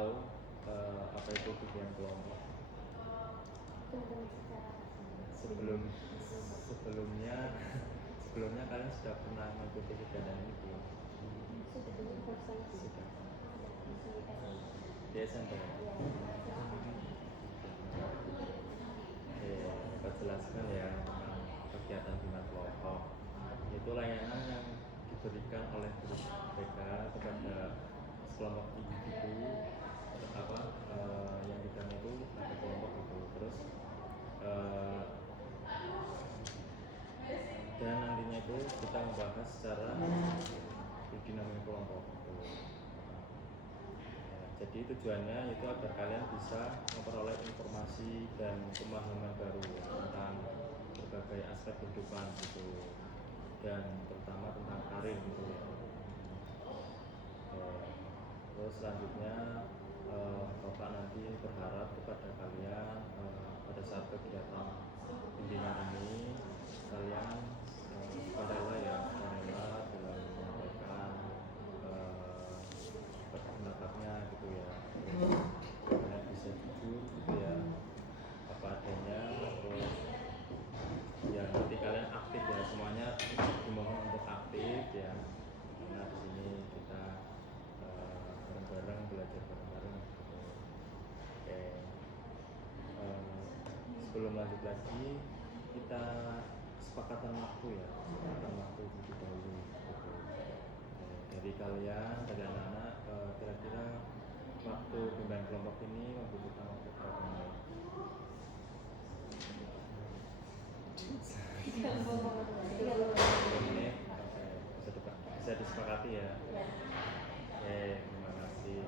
tahu apa itu bimbingan kelompok. Sebelumnya kalian sudah pernah mengikuti kegiatan ini belum? Sudah. Di SMP. Dapat jelaskan ya tentang kegiatan bimbingan kelompok. Itu layanan yang diberikan oleh guru BK kepada sekelompok individu yang bidangnya itu ada kelompok itu. Terus dan nantinya itu kita membahas secara dinamika kelompok itu. Jadi tujuannya itu agar kalian bisa memperoleh informasi dan pemahaman baru tentang berbagai aspek kehidupan gitu, dan terutama tentang karir gitu ya. Terus selanjutnya Bapak nanti berharap kepada kalian pada saat kegiatan bimbingan ini kalian sukarela dalam menyampaikan pendapatnya gitu ya. Kalian bisa jujur gitu ya apa adanya. Terus ya nanti kalian aktif ya, semuanya dimohon untuk aktif ya, karena di sini kita bareng-bareng belajar bareng-bareng gitu. Oke. Sebelum lanjut lagi kita kesepakatan waktu ya, kesepakatan waktu lebih dahulu gitu. Dari kalian, dari anak-anak, kira-kira waktu bimbingan kelompok ini membutuhkan waktu berapa menit? Menit, bisa disepakati ya. Oke, terima kasih.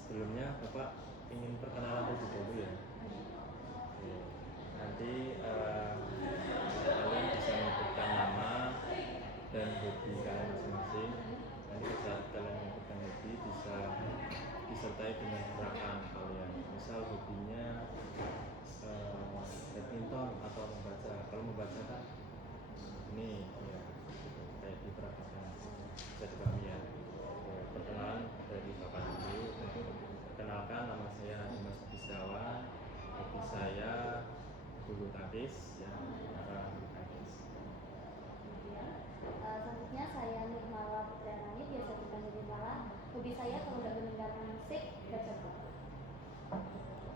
Sebelumnya Bapak ingin perkenalan terlebih dahulu ya. Oke. Nanti kalian bisa menyebutkan nama dan hobi kalian masing-masing. Nanti saat kalian menyebutkan hobi bisa disertai dengan gerakan kalian. Misal hobinya badminton atau membaca. Kalau membaca kan ini ya, gitu, kayak diperagakan. Bisa dipahami ya. Perkenalan dari Bapak dulu. Perkenalkan, nama saya Dimas Bisawan. Hobi saya bulu tangkis ya, bulu tangkis. Selanjutnya saya Nirmala Putrianani, biasa dipanggil Nirmala. Hobi saya kalau udah mendengarkan musik baca buku. Oke, terima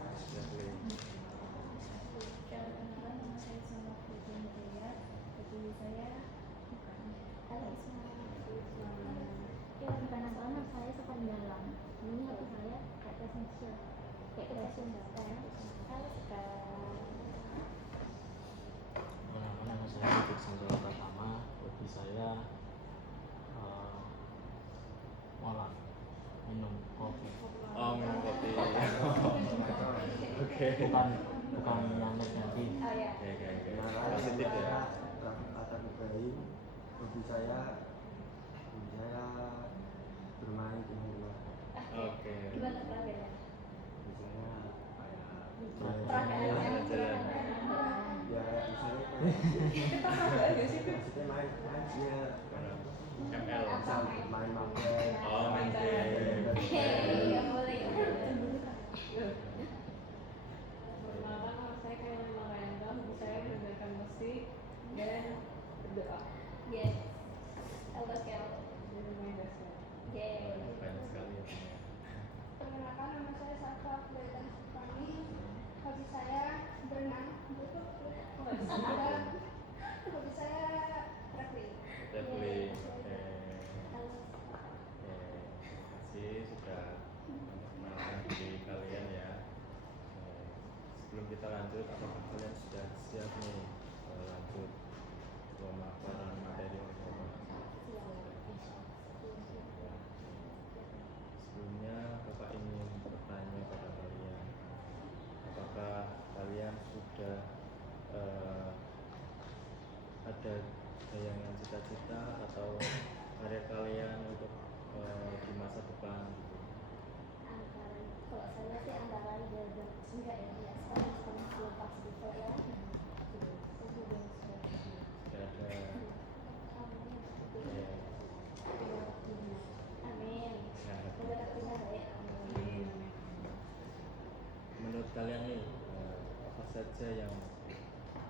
kasih. Saya suka mendalam. Ini hobi saya kayak presensial, Nama saya Budi Sandra Pratama. Hobi saya olah minum kopi. Oh, minum kopi. Oke. Bukan nyamuk nanti. Oke. Positif ya. Atas Ibrahim. Hobi saya bermain di rumah. Oke. Gimana peragaannya? Misalnya Jalan. ya maksudnya main dia ML. misal main mabel. Oh, main game. Ya boleh. Perkenalkan, nama saya Kaila Mayanda. Hobi saya mendengarkan musik dan berdoa. Yes. Halo Kel. Dan bermain basket. Yes. Banyak sekali ya. Perkenalkan, nama saya Safa Kulitan Supani. Hobi saya berenang. Hobi saya traveling. Traveling. Oke. Terima kasih sudah memperkenalkan diri kalian ya. Sebelum kita lanjut, apakah kalian sudah siap nih lanjut pemaparan materi informasi? Sebelumnya Bapak ingin bertanya pada kalian, apakah kalian sudah ada bayangan cita-cita atau karir kalian untuk di masa depan gitu? Kalau saya sih antara enggak ya, sekarang belum pasti ya. Jadi saja yang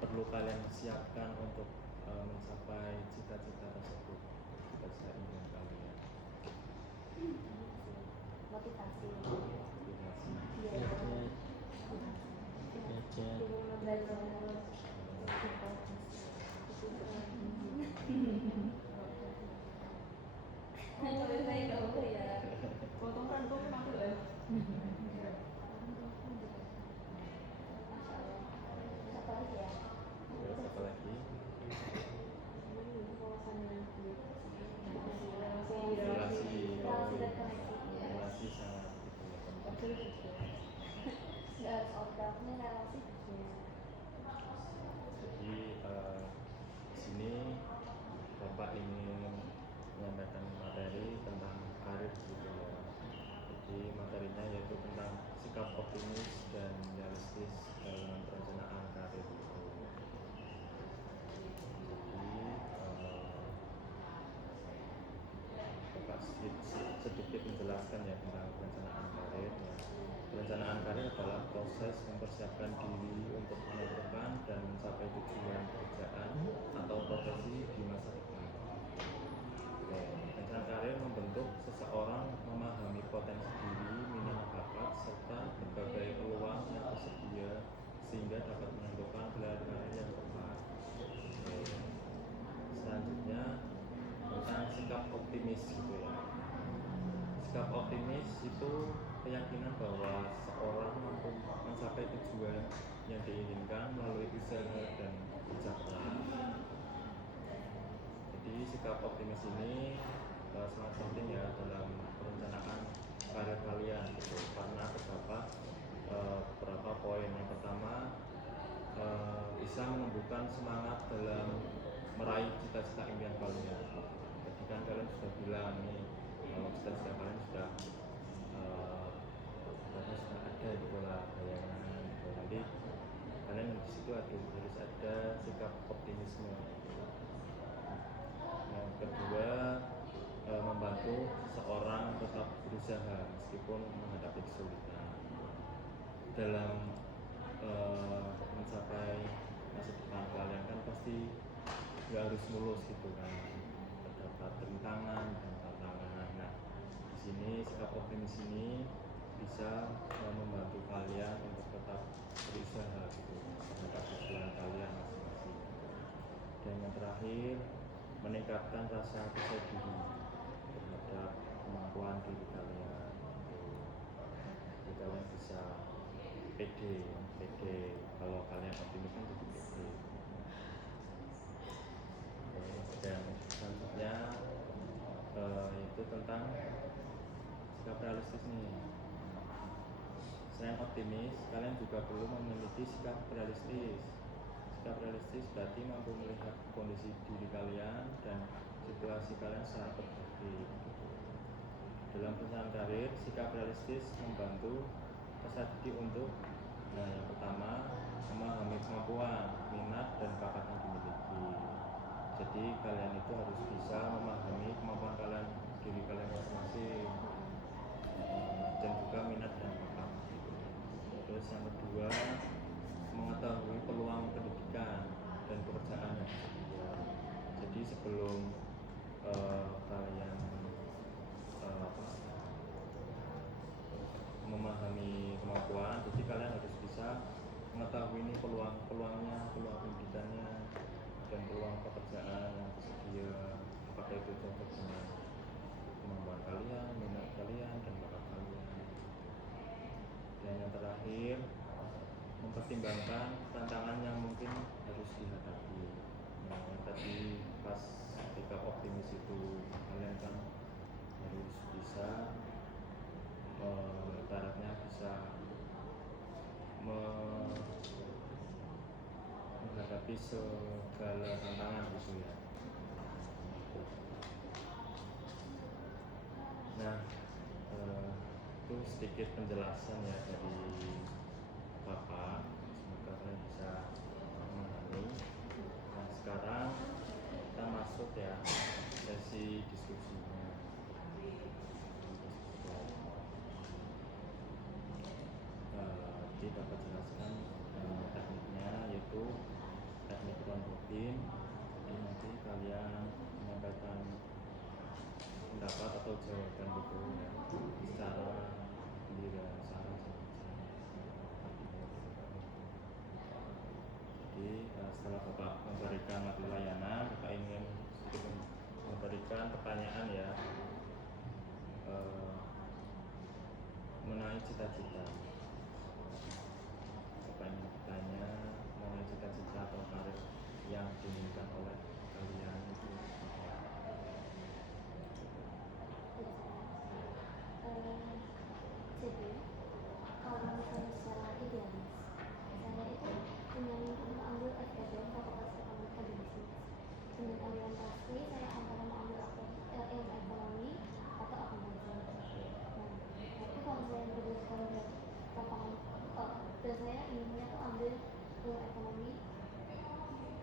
perlu kalian siapkan untuk mencapai cita-cita tersebut, cita-cita impian kalian. Motivasi. Motivasi. Iya. Gadget. Belajar. Saya nggak boleh ya. Potongan kok aku ya. Masya Allah. Siapa lagi ya? Terus apa lagi? Relasi. Relasi dan koneksi. Relasi sangat itu ya, penting. Nggak harus organ, ini relasi. Jadi di sini Bapak ingin menyampaikan materi tentang karir gitu ya. Jadi materinya yaitu tentang sikap optimis dan realistis dalam perencanaan karir gitu. Jadi Bapak sedikit menjelaskan ya tentang perencanaan karir ya. Perencanaan karir adalah proses mempersiapkan diri untuk menentukan dan mencapai tujuan pekerjaan atau profesi di masa depan. Oke, perencanaan karir membentuk seseorang memahami potensi diri, minat bakat, serta berbagai peluang yang tersedia sehingga dapat menentukan pilihan karir yang tepat. Oke. Selanjutnya tentang sikap optimis gitu ya. Sikap optimis itu keyakinan bahwa seorang mampu mencapai tujuan yang diinginkan melalui usaha dan kerja keras. Jadi sikap optimis ini sangat penting ya dalam perencanaan karir kalian gitu. Karena terdapat beberapa poin. Yang pertama bisa menumbuhkan semangat dalam meraih cita-cita impian kalian. Jadi kan kalian sudah bilang nih kalau cita-cita kalian sudah ada di bola bayangan gitu. Nanti kalian di situ harus ada sikap optimisme. Yang kedua membantu seseorang tetap berusaha meskipun menghadapi kesulitan dalam mencapai masa depan kalian kan pasti nggak harus mulus gitu kan, terdapat rintangan dan tantangan. Nah di sini sikap optimis ini bisa membantu kalian untuk tetap berusaha gitu terhadap tujuan kalian masing-masing. Dan yang terakhir meningkatkan rasa percaya diri terhadap kemampuan diri kalian. Jadi kalian bisa pede kalau kalian optimis kan jadi pede. Dan selanjutnya itu tentang sikap realistis nih. Selain optimis, kalian juga perlu memiliki sikap realistis. Sikap realistis berarti mampu melihat kondisi diri kalian dan situasi kalian secara objektif. Dalam perencanaan karir, sikap realistis membantu peserta didik untuk yang pertama memahami kemampuan, minat, dan bakat yang dimiliki. Jadi kalian itu harus bisa memahami kemampuan kalian, diri kalian masing-masing, dan juga minat dan bakat. Terus yang kedua mengetahui peluang pendidikan dan pekerjaan yang tersedia. Jadi sebelum kalian memahami kemampuan, jadi kalian harus bisa mengetahui ini peluang-peluangnya, peluang pendidikannya, dan peluang pekerjaan yang tersedia, apakah itu cocok dengan kemampuan kalian, minat kalian, dan bakat kalian. Dan yang terakhir mempertimbangkan tantangan yang mungkin harus dihadapi. Nah, yang tadi pas sikap optimis itu kalian kan harus bisa ibaratnya bisa menghadapi segala tantangan gitu ya. Nah itu sedikit penjelasan ya dari Bapak, semoga kalian bisa memahami. Nah sekarang kita masuk ya sesi diskusinya. Jadi dapat jelaskan teknik pendapat atau jawaban gitu ya, secara giliran saran jadi setelah Bapak memberikan materi layanan, Bapak ingin sedikit memberikan pertanyaan ya mengenai cita-cita. Bapak ingin bertanya mengenai cita-cita atau karir yang diinginkan oleh kalian itu apa? Jadi kalau misalnya secara idealis saya itu punya mimpi untuk ambil FEB Fakultas Ekonomi dan Bisnis dengan orientasi saya antara mau ambil ilmu ekonomi atau akuntansi. Nah, tapi kalau saya berdasarkan lapangan dan saya inginnya tuh ambil ilmu ekonomi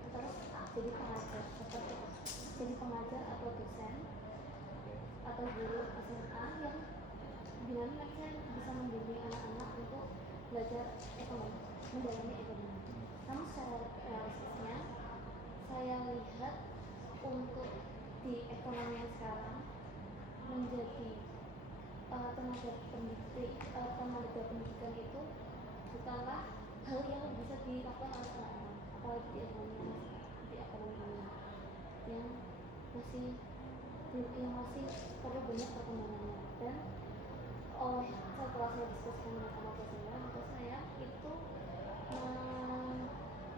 terus jadi pengajar seperti jadi pengajar atau dosen atau guru SMA yang dimana nanti saya bisa membimbing anak-anak untuk belajar ekonomi, mendalami ekonomi. Namun secara realistisnya saya lihat untuk di ekonomi yang sekarang menjadi tenaga pendidikan itu bukanlah hal yang bisa dilakukan oleh anak-anak, apalagi di ekonomi ini yang masih perlu banyak perkembangannya. Dan setelah saya diskusikan dengan orang tua saya, maka saya itu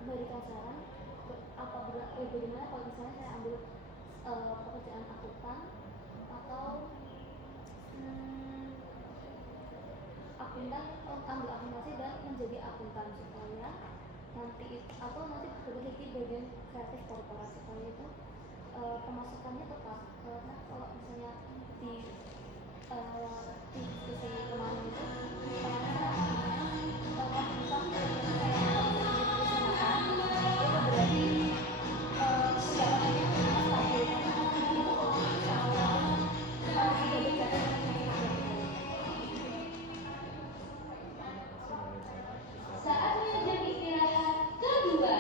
memberikan saran apabila bagaimana kalau misalnya saya ambil pekerjaan akuntan atau ambil akuntansi dan menjadi akuntan supaya nanti atau nanti berhenti bagian kreatif korporasi supaya itu pemasukannya tetap, karena kalau misalnya di diskusi kemarin itu ternyata akuntan itu berarti pendapatannya stabil Saatnya jam istirahat kedua.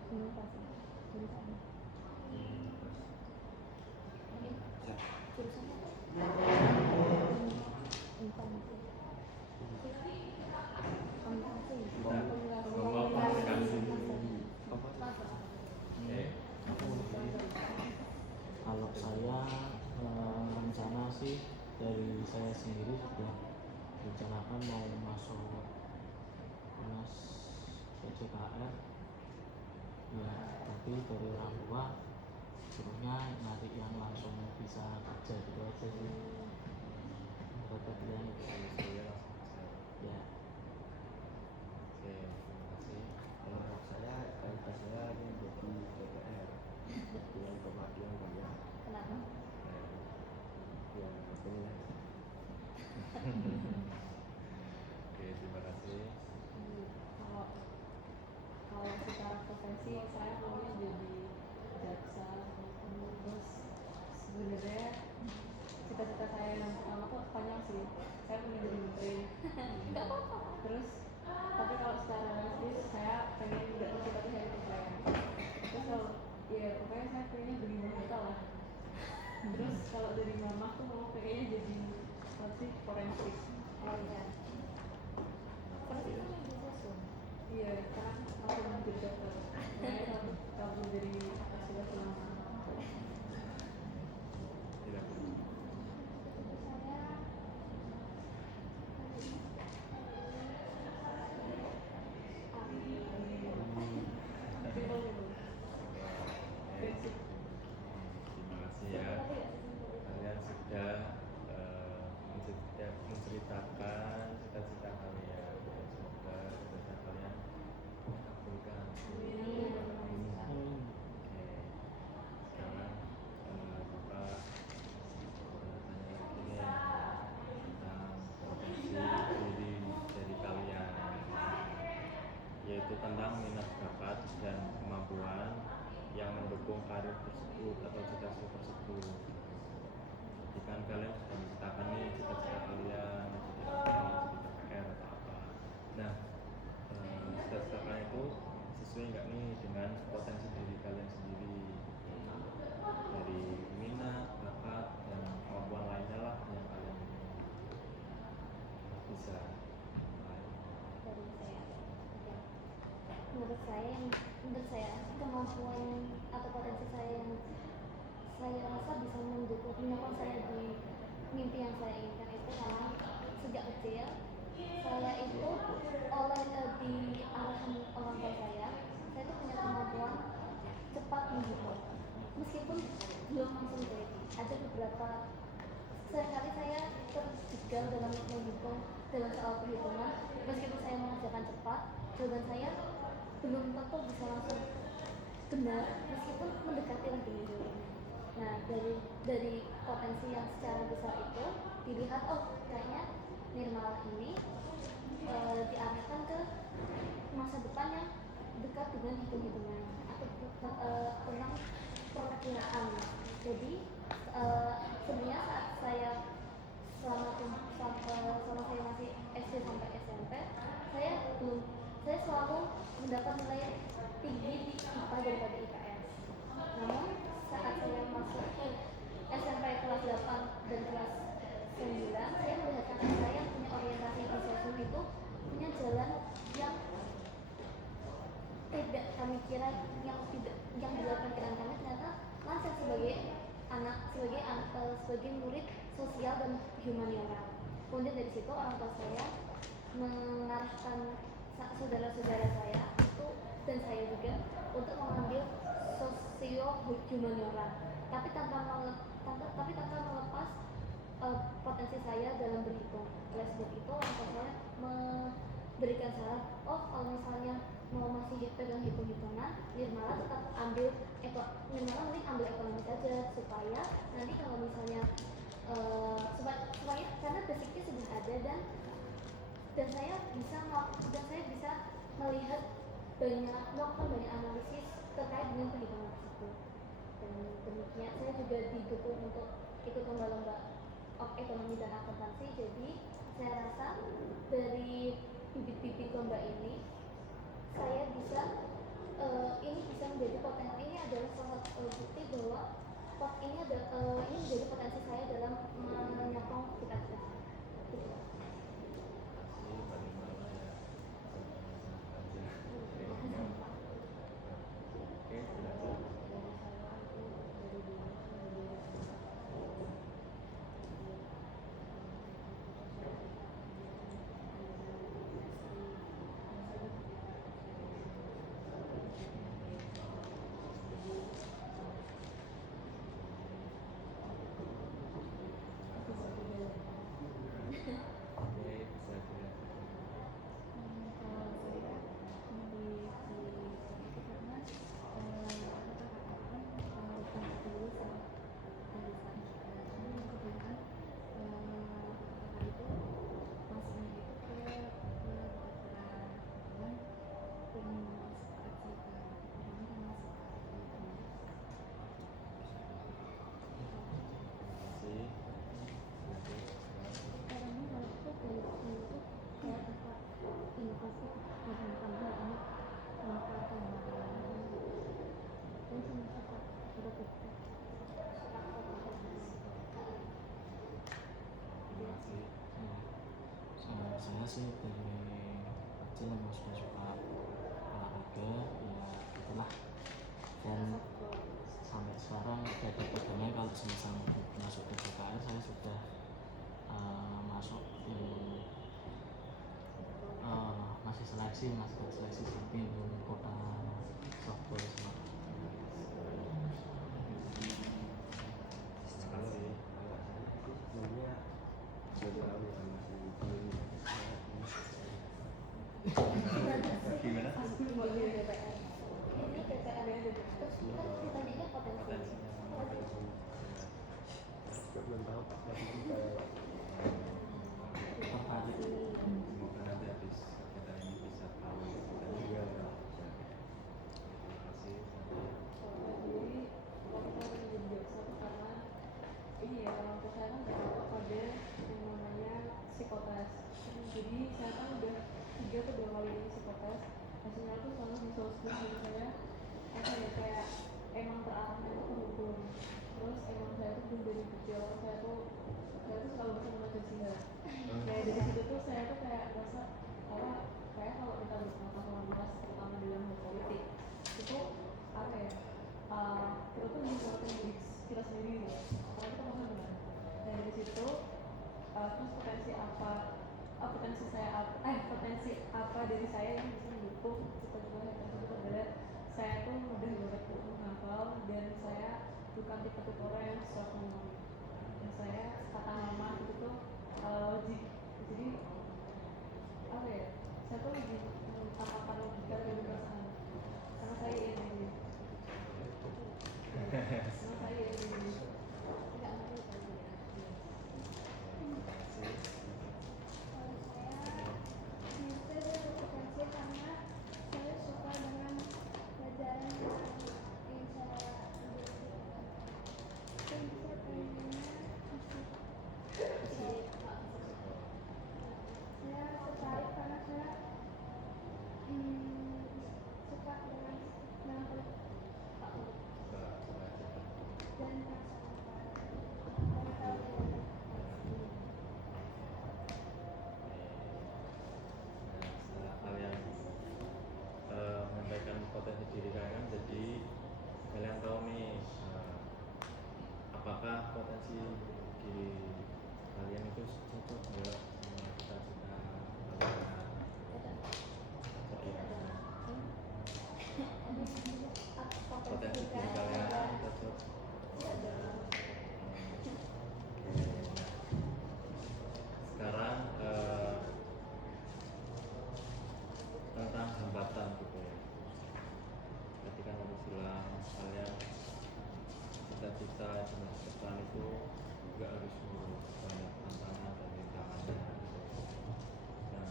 Terima kasih. Kalau saya rencana sih dari saya sendiri sudah rencanakan mau masuk kelas PJKR ya, tapi dari orang tua suruhnya nyari yang langsung bisa kerja gitu aja sih. Mereka bilang gitu ya. Oke, terima kasih. Kalau saya kualitas saya ini jadi DPR dengan kematian banyak Kenapa? ya penilaian. Oke, terima kasih. Kalau secara profesi saya maunya jadi jaksa. Terus sebenarnya cita-cita saya yang pertama tuh panjang sih, saya pengen jadi menteri. Nggak apa-apa. Terus tapi kalau secara realistis saya pengen nggak cita-cita saya itu keren. Terus kalau ya pokoknya saya pengennya beli boneka lah. Terus kalau dari mama tuh mau pengennya jadi apa sih, forensik. Oh iya. Terus itu yang disusun. Iya, karena aku mau jadi dokter. Makanya kabur dari sudah lama. Tidak perlu. People itu. Basic. Terima kasih ya. Kalian sudah menceritakan cita-cita kalian. Semoga menurut saya kemampuan atau potensi saya yang saya rasa bisa menyokong saya di mimpi yang saya inginkan itu karena sejak kecil saya itu oleh di arahan orang tua saya itu punya kemampuan cepat menghitung meskipun belum langsung jadi ada beberapa seringkali saya terjegal dalam menghitung dalam soal perhitungan meskipun saya mengerjakan cepat jawaban saya belum tentu bisa langsung benar meskipun mendekati lah dengan jawabannya. Nah dari potensi yang secara besar itu dilihat kayaknya Nirmala ini diarahkan ke masa depan yang dekat dengan hitung-hitungan atau tentang perakiraan. Jadi sebenarnya saat saya selama saya masih SD sampai SMP saya selalu mendapat nilai tinggi di IPA daripada IPS. Namun saat saya masuk ke SMP kelas 8 dan kelas 9 saya melihat kakak saya yang punya orientasi di sosum itu punya jalan yang tidak kami kira yang di luar perkiraan kami ternyata lancar sebagai murid sosial dan humaniora. Kemudian dari situ orang tua saya mengarahkan saudara-saudara saya itu dan saya juga untuk mengambil sosio humaniora, tapi tanpa melepas potensi saya dalam berhitung. Oleh sebab itu orang tua saya memberikan saran, kalau misalnya mau masih pegang hitung-hitungan, Nirmala tetap Nirmala mending ambil ekonomi saja supaya nanti kalau misalnya supaya karena basicnya sudah ada dan saya bisa melihat melakukan banyak analisis terkait dengan perhitungan tersebut. Dan demikian saya juga didukung untuk ikut lomba-lomba ekonomi dan akuntansi. Jadi saya rasa dari bibit-bibit lomba ini saya bisa ini bisa menjadi potensi. Ini adalah salah satu bukti bahwa ini menjadi potensi saya dalam menyokong cita-cita saya. Saya sih dari kecil memang sudah suka olahraga ya itulah, dan sampai sekarang ada pegangan kalau semisal masuk ke PKN saya sudah masuk di masih seleksi samping kota softball sebenarnya sudah tahu sama si Gimana? Ini PPR terus kita ditanya potensi. belum tahu tapi kita tertarik. Semoga nanti habis kita ini bisa tahu dan juga terima kasih. Jadi waktu saya menjadi jaksa itu karena ini ya orang tua saya kan berada pada yang namanya psikotes. Jadi saya kan udah 3 atau 2 kali ini psikotes, hasilnya tuh selalu di sosmed. Jadi saya kayak emang terarahnya itu ke hukum. Terus emang saya tuh dari kecil saya tuh selalu bisa mengajar Cina. Kayak dari situ tuh saya tuh kayak merasa kayak kalau kita berpengetahuan luas terutama dalam hal politik itu apa ya, kita tuh menguatkan diri kita sendiri gitu, karena kita paham kan. Dan dari situ terus potensi apa dari saya yang bisa mendukung cita-cita saya tersebut adalah saya tuh mudah banget untuk menghafal dan saya bukan tipe orang yang sok memori. Dan saya kata mama itu tuh logik, jadi apa ya, saya tuh lebih mengutamakan logika dari perasaan karena saya ini karena saya ini nggak mau Kalau saya justru berpotensi karena saya suka dengan pelajaran yang saya ambil. Dan saya pengennya fisik. Saya tertarik karena saya suka dengan politik dan Setelah kalian menyampaikan potensi diri kalian, jadi kalian tahu nih apakah potensi diri kalian itu cocok nggak sama cita-cita kalian. Oh, iya. Potensi diri kalian cocok. Sekarang tentang hambatan gitu ya. Ketika kamu bilang kalian cita-cita dan depan itu juga harus banyak tantangan dan rintangannya gitu. Nah,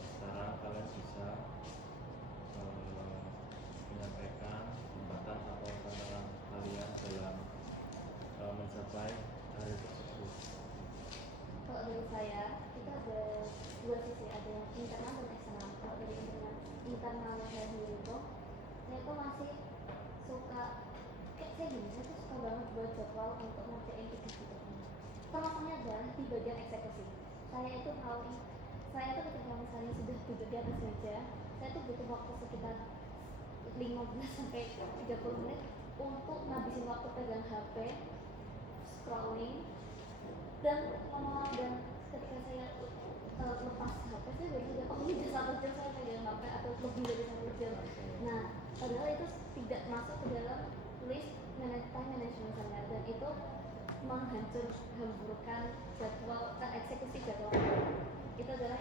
sekarang kalian bisa menyampaikan hambatan atau tantangan kalian dalam mencapai hal tersebut. Kalau dari saya itu ada dua sisi, ada yang internal dan eksternal. Kalau dari internalnya saya sendiri itu, saya tuh masih suka kayak saya gini, saya tuh suka banget buat jadwal untuk ngerjain tugas gitu. Termasuknya adalah di bagian eksekusi. Saya tuh ketika misalnya sudah duduk di atas meja, saya tuh butuh waktu sekitar 15 sampai 30 menit untuk ngabisin waktu pegang HP, scrolling, dan ketika saya lepas HP saya baru sadar, oh ini udah 1 jam saya pegang HP atau lebih dari 1 jam. Nah, padahal itu tidak masuk ke dalam list time management saya, dan itu menghancurkan jadwal eksekusi jadwal saya. Itu adalah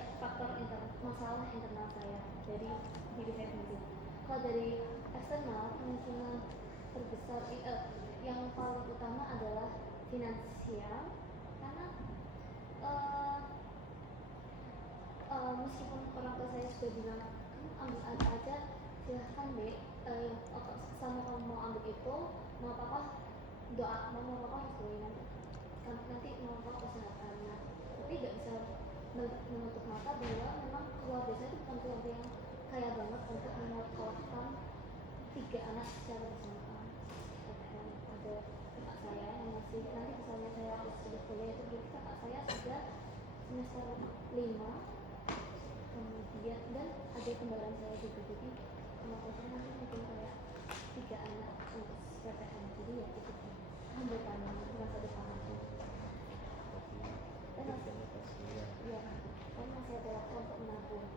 masalah internal saya dari diri saya sendiri. Kalau dari eksternal, kemungkinan terbesar yang paling utama adalah finansial, karena meskipun orang tua saya sudah bilang kamu ambil aja, silahkan dek, sama kamu mau ambil itu, mau papa harus doain nanti mau papa kesehatan. Nah, tapi nggak bisa menutup mata bahwa memang keluarga saya itu bukan keluarga yang kaya banget untuk menyekolahkan 3 anak secara bersamaan. Dan ada kakak saya yang masih, nanti misalnya saya sudah kuliah itu berarti kakak saya sudah semester 5, kemudian dan ada kembaran saya juga, jadi anak saya nanti mungkin kayak 3 anak untuk PTN, jadi ya itu hambatannya masa depan aku. Dan masih ada waktu untuk menabung.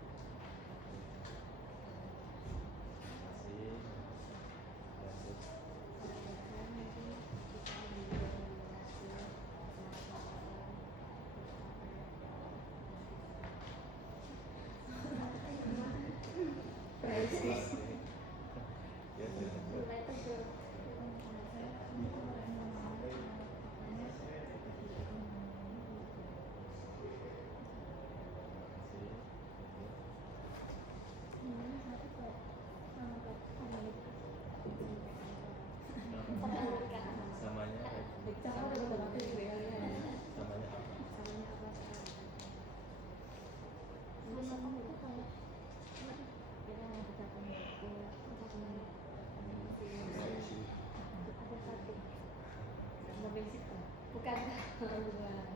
Bukan. Kalau dari saya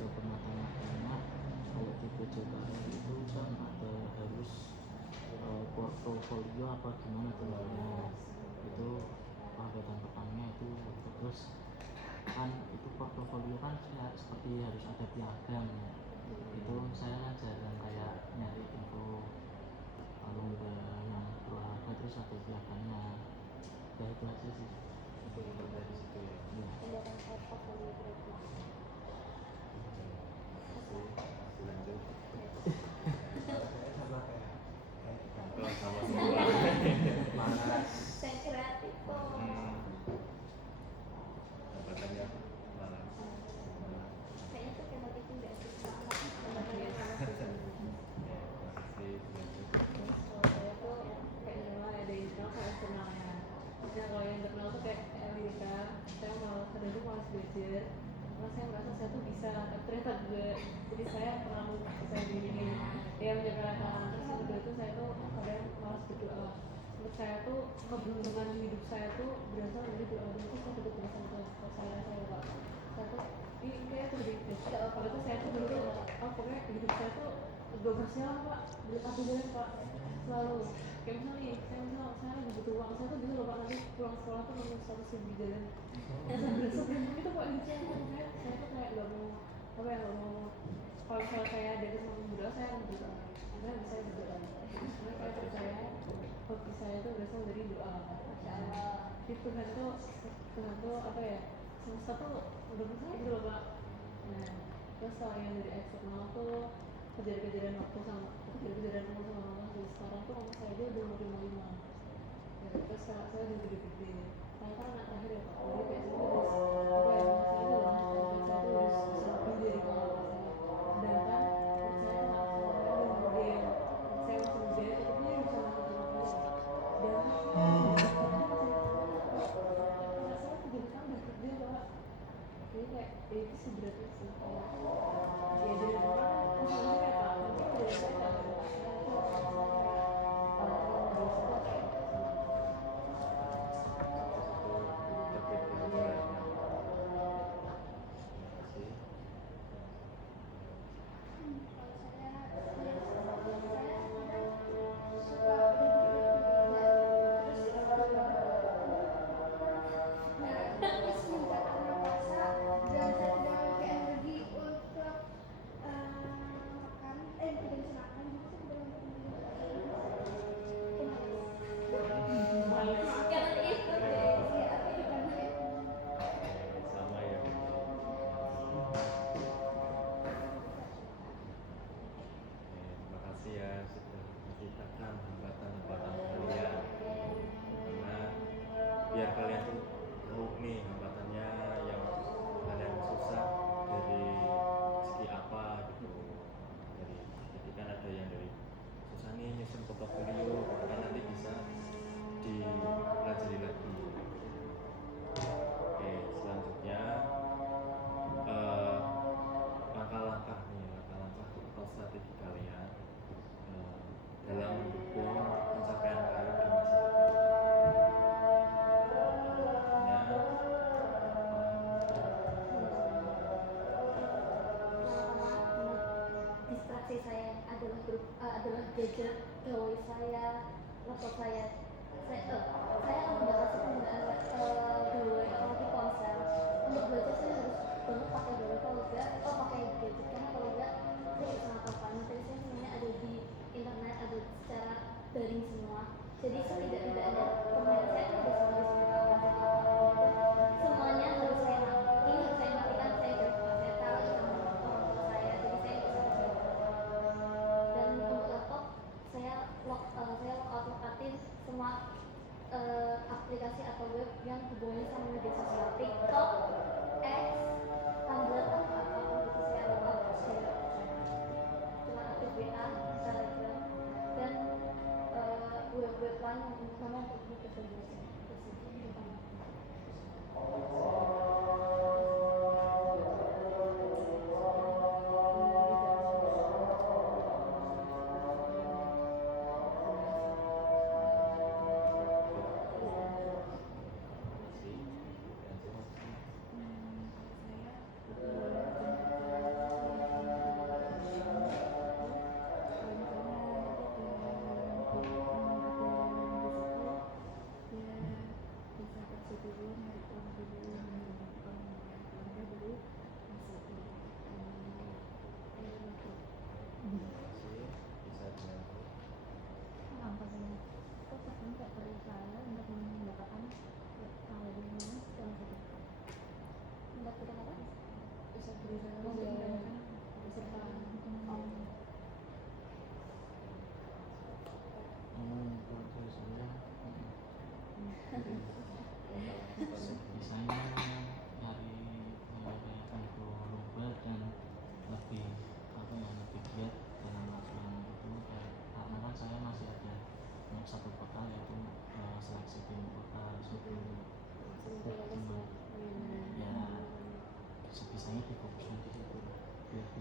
juga pernah tanya-tanya kalau di PJKR itu kan ada harus portofolio apa gimana tuh namanya, itu kegiatan pertamanya itu. Terus kan itu portofolio kan seperti harus ada piagam ya. Itu saya kan jarang kayak nyari info lomba yang berolahraga terus ada piagamnya ya, itu aja sih. Dari situ ya. Ya. Pembuatan portofolio berarti. Masih lanjut. Saya sama kayak Oh, sama semua. panas. Saya kreatif kok. Hambatannya malah. Kayaknya tuh kayak itu nggak sih sama hambatannya sama sih. Masih lanjut. Kalau saya tuh kayak normal ada internal sama eksternalnya. Nah kalau yang internal tuh kayak Amerika, saya malah kadang tuh malas belajar karena saya merasa saya tuh bisa, tapi ternyata enggak. Jadi saya terlalu percaya diri ya menjaga. Terus yang kedua tuh saya tuh kadang malas berdoa. Menurut saya tuh keberuntungan hidup saya tuh berasal dari doa. Dan itu saya duduk bersama saya pak. Saya tuh ini kayak tuh di kalau itu saya tuh dulu tuh pokoknya hidup saya tuh 12 lah pak, beli apa boleh pak, selalu kayak misalnya nih, saya lagi butuh uang, saya tuh bisa loh pak nanti pulang sekolah tuh nemu 100 ribu di jalan. Sebelum itu pak hidup saya tuh saya tuh kayak gak mau apa ya, gak mau kalau misalnya saya dekat sama berdoa, saya akan berdoa karena bisa berdoa karena saya percaya hobi saya tuh berasal dari doa. Masya Allah. Jadi Tuhan tuh apa ya, semesta tuh udah percaya gitu loh pak. Nah terus kalau yang dari eksternal tuh kejadian-kejadian waktu sama kejadian umur sama mama sih. Sekarang tuh mama saya dia udah umur 55 ya, terus saya udah gede-gede. Saya kan anak terakhir ya pak, jadi kayak saya harus apa ya, mama saya tuh udah saya tuh harus bisa lebih dari mama saya. Sedangkan saya tuh anak saya udah gede, saya masih muda tapi dia bisa masuk ke rumah dan saya 3 tahun udah kerja pak. Jadi kayak ya itu sih beratnya sih kayak ya dari orang usaha ya pak, tapi dari saya nggak ada pak. Saya tuh kalau bisa tuh kayak Terkait dengan beratnya. Masih. Karena itu deh, Sama ya. Terima kasih ya sudah menceritakan hambatan-hambatan kalian, karena biar kalian tuh tahu nih hambatannya yang kalian susah dari segi apa gitu. Jadi kan ada yang dari susah nih nyusun portofolio, kan nanti bisa dipelajari lagi. Oke, selanjutnya langkah-langkah atau strategi kalian dalam mendukung pencapaian karir di masa depan. distraksi saya adalah adalah gadget, gawai saya, laptop saya membatasi penggunaan gawai apalagi ponsel. Untuk belajar saya harus banget pakai gawai, kalau enggak pakai gadget, karena kalau enggak saya bisa ngapa-ngapain. Materi saya semuanya ada di internet, ada secara daring semua. Jadi setidak-tidaknya pemain saya itu bisa di semua. Semuanya harus saya mati, harus saya matikan, saya jawab, saya taruh di kamar orang tua saya, jadi saya bisa belajar. Dan untuk laptop saya lockout-lockout-in semua aplikasi atau web yang hubungannya sama media sosial, TikTok, X, Tumblr, atau apapun itu saya lockout. Cuma aktif WA, Telegram, dan web-web lain yang memang untuk keseluruhan. saya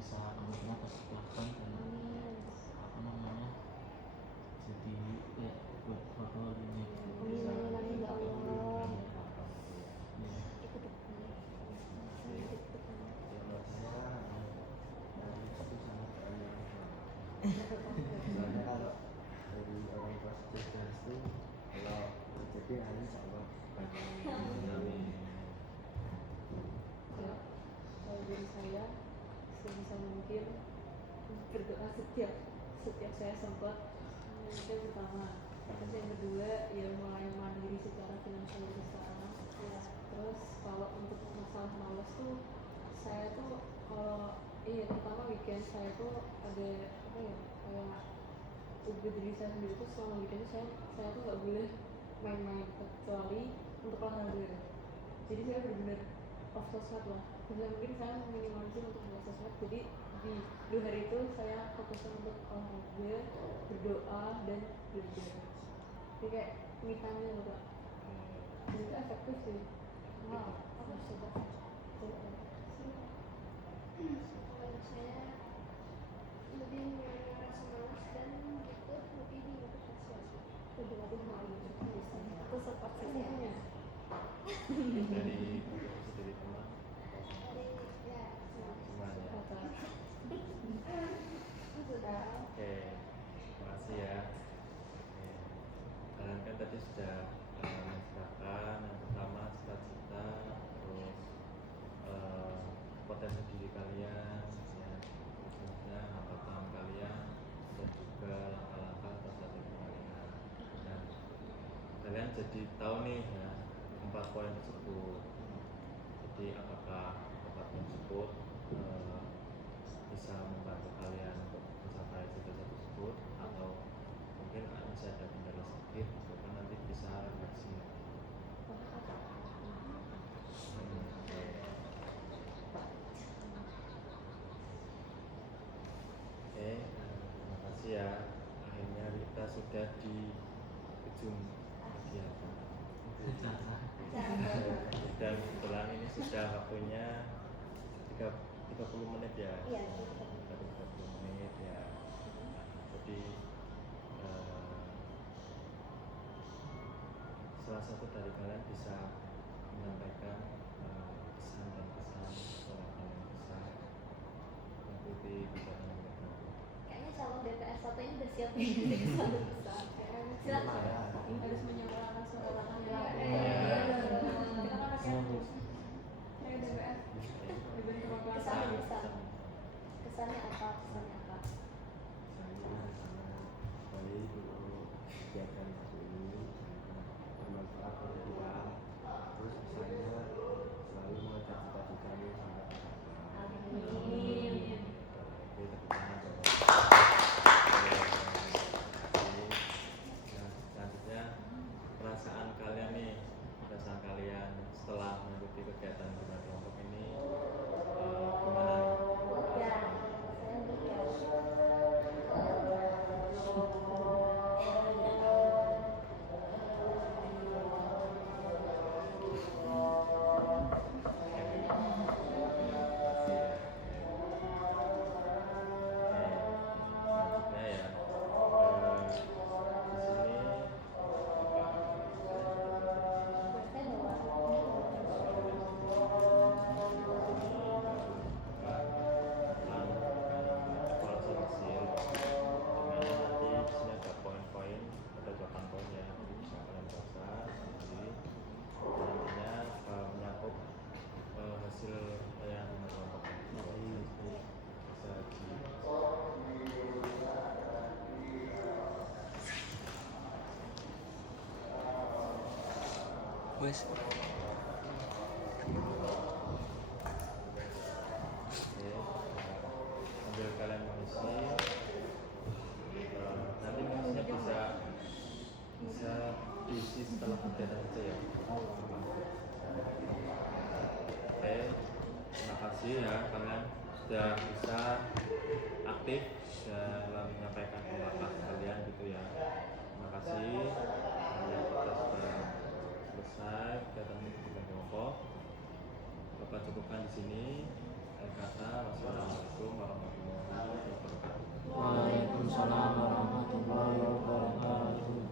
bisa umurnya berkembang dan apa namanya jadi ya buat foto ini bisa Amin ya Allah. ya. Ikut depan. Saya ikut depan. Kalau saya dari itu sangat banyak. Soalnya kalau dari orang tua sejujurnya itu kalau terjadi hal ini insya Allah banyak. Kalau dari saya sebisa mungkin berdoa setiap saya sempat. Itu yang pertama. Terus yang kedua ya mulai mandiri secara finansial sekarang. Terus kalau untuk masalah malas tuh saya tuh kalau pertama weekend saya tuh ada apa ya kayak tugas diri saya sendiri tuh selama weekend tuh saya tuh nggak boleh main-main kecuali untuk olahraga. Jadi saya benar-benar off sosmed lah. Mungkin saya meminimalisir untuk off sosmed. Jadi di 2 hari itu saya fokuskan untuk olahraga, berdoa dan belajar. Jadi kayak me time-nya loh Kak. Dan itu efektif sih. Wow, aku coba. Kalau saya lebih merasa malas dan itu lebih dimotivasi. Udah aku mau bisa. Aku support Semuanya. Dari sendiri teman Dari ya gimana ya? Kata sudah. Oke, makasih ya. Oke. Kalian kan tadi sudah menceritakan yang pertama cita-cita, terus potensi diri kalian, ya, khususnya hambatan kalian, dan juga langkah-langkah atau strategi kalian. Dan kalian jadi tahu nih ya 4 poin tersebut. Jadi apakah 4 poin tersebut bisa membantu kalian untuk mencapai cita-cita tersebut, atau mungkin masih ada kendala sedikit, itu kan nanti bisa refleksi. Oke, terima kasih ya. Akhirnya kita sudah di ujung kegiatan. Dan kebetulan ini sudah waktunya 30 menit ya. Iya. 30 menit ya. Jadi salah satu dari kalian bisa menyampaikan pesan dan kesan setelah kalian bisa mengikuti kegiatan mereka. Kayaknya calon DPR 1 ini udah siap nih. Silakan. Silakan. harus menyuarakan suara rakyat. Iya. Kita kan rakyat terus. Saya DPR diberi Kesannya kekuasaan. kesannya apa? Kesannya apa? Saya sangat baik untuk kegiatan ini bermanfaat bagi kita. Terus saya selalu mengejar cita-cita ini sampai tercapai. Amin. Oke, tepuk tangan dong. Oke, nah, selanjutnya perasaan kalian nih, perasaan kalian setelah mengikuti kegiatan Bina Kelompok ini gimana nih? Ya, saya lega. Selanjutnya ya, di sini evaluasi hasil, dimana nanti di sini ada poin-poin, ada 8 poin ya, jadi bisa kalian baca sendiri. Nantinya menyangkut hasil yang kelompok ini bisa di Wes. Oke, sambil kalian mengisi, nanti mengisinya bisa diisi setelah kegiatan aja ya. Oke, terima kasih ya kalian sudah bisa aktif dalam menyampaikan pendapat kalian gitu ya. Terima kasih. Karena kita sudah selesai kegiatan ini kelompok. Bapak cukupkan di sini. Akhir kata, wassalamualaikum warahmatullahi wabarakatuh. Waalaikumsalam warahmatullahi wabarakatuh.